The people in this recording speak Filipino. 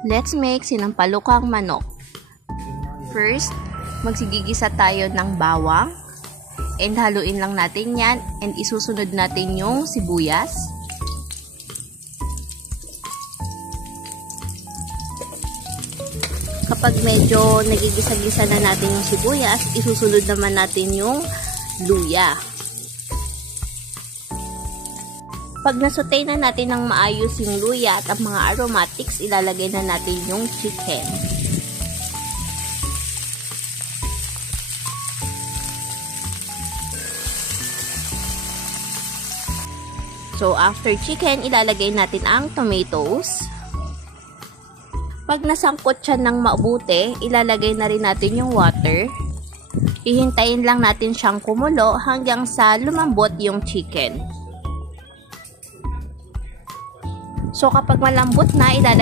Let's make sinampalukang manok. First, magsigigisa tayo ng bawang. And haluin lang natin yan. And isusunod natin yung sibuyas. Kapag medyo nagigisa-gisa na natin yung sibuyas, isusunod naman natin yung luya. Pag nasutay na natin ng maayos yung luya at ang mga aromatics, ilalagay na natin yung chicken. So, after chicken, ilalagay natin ang tomatoes. Pag nasangkot siya ng mabuti, ilalagay na rin natin yung water. Hihintayin lang natin siyang kumulo hanggang sa lumambot yung chicken. So, kapag malambot na, ilalagay